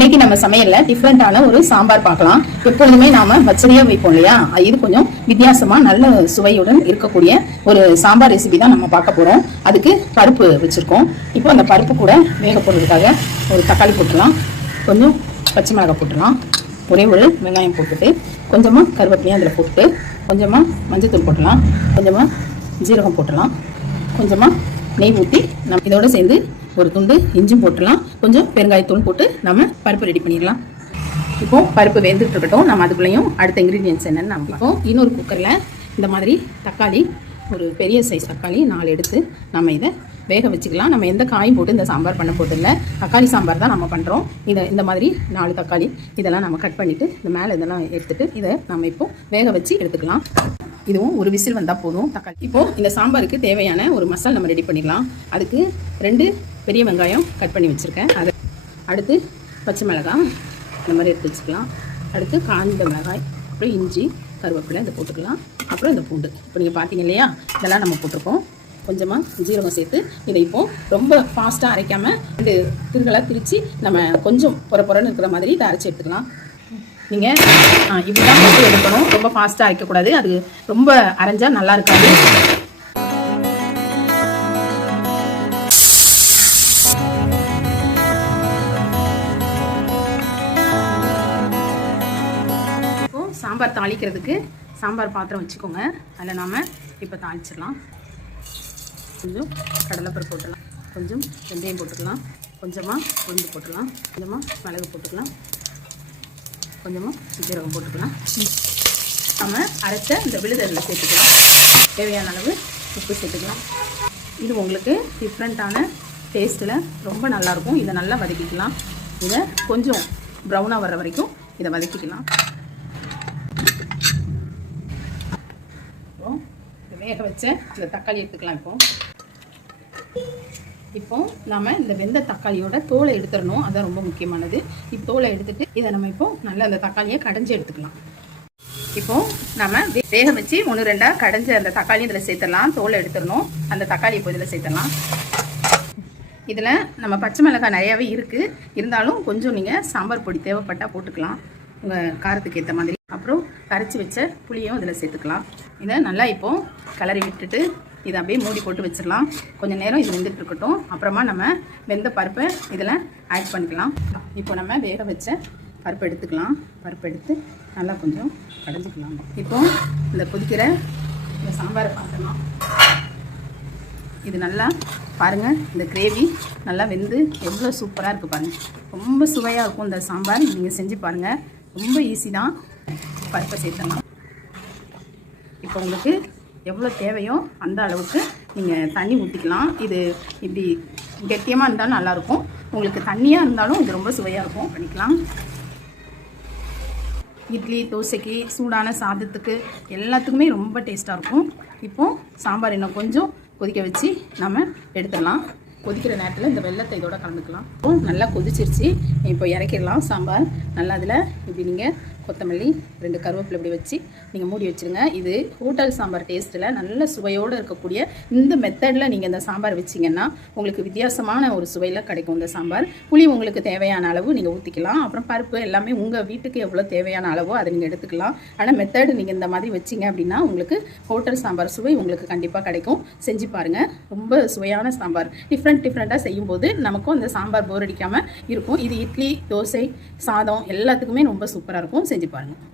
இன்னைக்கு நம்ம சமையல்ல டிஃப்ரெண்டான ஒரு சாம்பார் பார்க்கலாம். எப்பொழுதுமே நாம பச்சரியா வைப்போம் இல்லையா, இது கொஞ்சம் வித்தியாசமா நல்ல சுவையுடன் இருக்கக்கூடிய ஒரு சாம்பார் ரெசிபி தான் நம்ம பார்க்க போறோம். அதுக்கு பருப்பு வச்சிருக்கோம். இப்போ அந்த பருப்பு கூட வேக போடுறதுக்காக ஒரு தக்காளி போட்டுடலாம், கொஞ்சம் பச்சை மிளகாய் போட்டுடலாம், ஒரே ஒரு வெங்காயம் போட்டுட்டு கொஞ்சமா கருவேப்பிலையும் அதில் போட்டு கொஞ்சமா மஞ்சத்தூள் போட்டுடலாம், கொஞ்சமா ஜீரகம் போட்டுடலாம், கொஞ்சமா நெய் ஊற்றி நம்ம இதோட சேர்ந்து ஒரு துண்டு இஞ்சும் போட்டுடலாம், கொஞ்சம் பெருங்காயத்தூள் போட்டு நம்ம பருப்பு ரெடி பண்ணிடலாம். இப்போ பருப்பு வெந்துட்டு இருக்கட்டும், நம்ம அதுக்குள்ளேயும் அடுத்த இன்க்ரீடியன்ஸ் என்னன்னு நம்ம இப்போ இன்னொரு குக்கரில் இந்த மாதிரி தக்காளி, ஒரு பெரிய சைஸ் தக்காளி 4 எடுத்து நம்ம இதை வேக வச்சுக்கலாம். நம்ம எந்த காயும் போட்டு இந்த சாம்பார் பண்ண போதில்லை, தக்காளி சாம்பார் தான் நம்ம பண்ணுறோம். இந்த மாதிரி 4 தக்காளி இதெல்லாம் நம்ம கட் பண்ணிவிட்டு இந்த மேலே இதெல்லாம் எடுத்துகிட்டு இதை நம்ம இப்போ வேக வச்சு எடுத்துக்கலாம். இதுவும் ஒரு விசில் வந்தால் போதும். தக்காளி இப்போ இந்த சாம்பாருக்கு தேவையான ஒரு மசாலா நம்ம ரெடி பண்ணிடலாம். அதுக்கு 2 பெரிய வெங்காயம் கட் பண்ணி வச்சுருக்கேன், அதை அடுத்து பச்சை மிளகாய் இந்த மாதிரி எடுத்து வச்சுக்கலாம், அடுத்து காய்ந்த மிளகாய், அப்புறம் இஞ்சி கருவேப்பிலை இதை போட்டுக்கலாம், அப்புறம் இந்த பூண்டு. இப்போ நீங்கள் பார்த்தீங்க இல்லையா, இதெல்லாம் நம்ம போட்டிருக்கோம். கொஞ்சமாக ஜீரகம் சேர்த்து இதை இப்போது ரொம்ப ஃபாஸ்ட்டாக அரைக்காமல் 2 திருகளாக திரித்து நம்ம கொஞ்சம் பொறன்னு இருக்கிற மாதிரி இதை அரைச்சி எடுத்துக்கலாம். நீங்கள் இப்படி தான் போட்டு எடுக்கணும், ரொம்ப ஃபாஸ்ட்டாக அரைக்கக்கூடாது, அது ரொம்ப அரைஞ்சால் நல்லா இருக்காது. இப்போது சாம்பார் தாளிக்கிறதுக்கு சாம்பார் பாத்திரம் வச்சுக்கோங்க, அதில் நாம் இப்போ தாளிச்சிடலாம். கொஞ்சம் கடலைப்பருப்பு போட்டுடலாம், கொஞ்சம் வெந்தயம் போட்டுக்கலாம், கொஞ்சமாக உளுந்து போட்டுக்கலாம், கொஞ்சமாக மிளகு போட்டுக்கலாம், கொஞ்சமாக சீரகம் போட்டுக்கலாம். நம்ம அரைச்ச இந்த விழுதலில் சேர்த்துக்கலாம், தேவையான அளவு உப்பு சேர்த்துக்கலாம். இது உங்களுக்கு டிஃப்ரெண்ட்டான டேஸ்ட்டில் ரொம்ப நல்லாயிருக்கும். இதை நல்லா வதக்கிக்கலாம், இதை கொஞ்சம் ப்ரௌனாக வர்ற வரைக்கும் இதை வதக்கிக்கலாம். வேக வச்ச இந்த தக்காளி எடுத்துக்கலாம். இப்போ நம்ம இந்த வெந்த தக்காளியோட தோலை எடுத்துடணும், அதுதான் ரொம்ப முக்கியமானது. இப்போ தோலை எடுத்துட்டு இதை நம்ம இப்போ நல்லா அந்த தக்காளியை கடைஞ்சி எடுத்துக்கலாம். இப்போ நம்ம வேக வச்சு 1-2 கடைஞ்ச அந்த தக்காளி இதில் சேர்த்துடலாம், தோலை எடுத்துடணும். அந்த தக்காளி இப்போ இதில் சேர்த்துடலாம். இதில் நம்ம பச்சை மிளகாய் நிறையாவே இருக்குது, இருந்தாலும் கொஞ்சம் நீங்கள் சாம்பார் பொடி தேவைப்பட்டால் போட்டுக்கலாம், உங்கள் காரத்துக்கு ஏற்ற மாதிரி. அப்புறம் கரைச்சி வச்ச புளியும் இதில் சேர்த்துக்கலாம். இதை நல்லா இப்போது கிளறி விட்டுட்டு இதை அப்படியே மூடி போட்டு வச்சிடலாம். கொஞ்சம் நேரம் இது வெந்துட்டு இருக்கட்டும். அப்புறமா நம்ம வெந்த பருப்பை இதில் ஆட் பண்ணிக்கலாம். இப்போ நம்ம வேக வச்ச பருப்பு எடுத்துக்கலாம். பருப்பு எடுத்து நல்லா கொஞ்சம் கடைஞ்சிக்கலாம். இப்போது இந்த கொதிக்கிற இந்த சாம்பாரை பார்க்கலாம். இது நல்லா பாருங்கள், இந்த கிரேவி நல்லா வெந்து எவ்வளோ சூப்பராக இருக்குது பாருங்கள். ரொம்ப சுவையாக இருக்கும் இந்த சாம்பார். நீங்கள் செஞ்சு பாருங்கள், ரொம்ப ஈஸி தான். பருப்பை சேர்த்துடலாம். இப்போ உங்களுக்கு எவ்வளோ தேவையோ அந்த அளவுக்கு நீங்கள் தண்ணி ஊற்றிக்கலாம். இது இப்படி கெட்டியமாக இருந்தாலும் நல்லாயிருக்கும், உங்களுக்கு தண்ணியாக இருந்தாலும் இது ரொம்ப சுவையாக இருக்கும். பண்ணிக்கலாம். இட்லி தோசைக்கு சூடான சாதத்துக்கு எல்லாத்துக்குமே ரொம்ப டேஸ்ட்டாக இருக்கும். இப்போது சாம்பார் இன்னும் கொஞ்சம் கொதிக்க வச்சு நம்ம எடுத்துடலாம். கொதிக்கிற நேரத்தில் இந்த வெள்ளத்தை இதோட கலந்துக்கலாம். நல்லா கொதிச்சிருச்சு, இப்போ இறக்கிடலாம் சாம்பார். நல்லா அதில் இப்படி நீங்கள் கொத்தமல்லி 2 கருவேப்பிலை இப்படி வச்சு நீங்கள் மூடி வச்சுருங்க. இது ஹோட்டல் சாம்பார் டேஸ்ட்டில் நல்ல சுவையோடு இருக்கக்கூடிய இந்த மெத்தடில் நீங்கள் இந்த சாம்பார் வச்சிங்கன்னா உங்களுக்கு வித்தியாசமான ஒரு சுவையில் கிடைக்கும் இந்த சாம்பார். புளி உங்களுக்கு தேவையான அளவு நீங்கள் ஊற்றிக்கலாம், அப்புறம் பருப்பு எல்லாமே உங்கள் வீட்டுக்கு எவ்வளோ தேவையான அளவோ அதை நீங்கள் எடுத்துக்கலாம். ஆனால் மெத்தடு நீங்கள் இந்த மாதிரி வச்சிங்க அப்படின்னா உங்களுக்கு ஹோட்டல் சாம்பார் சுவை உங்களுக்கு கண்டிப்பாக கிடைக்கும். செஞ்சு பாருங்கள், ரொம்ப சுவையான சாம்பார். டிஃப்ரெண்ட்டாக செய்யும்போது நமக்கும் இந்த சாம்பார் போர் அடிக்காமல் இருக்கும். இது இட்லி தோசை சாதம் எல்லாத்துக்குமே ரொம்ப சூப்பராக இருக்கும். செஞ்சு பாருங்கள்.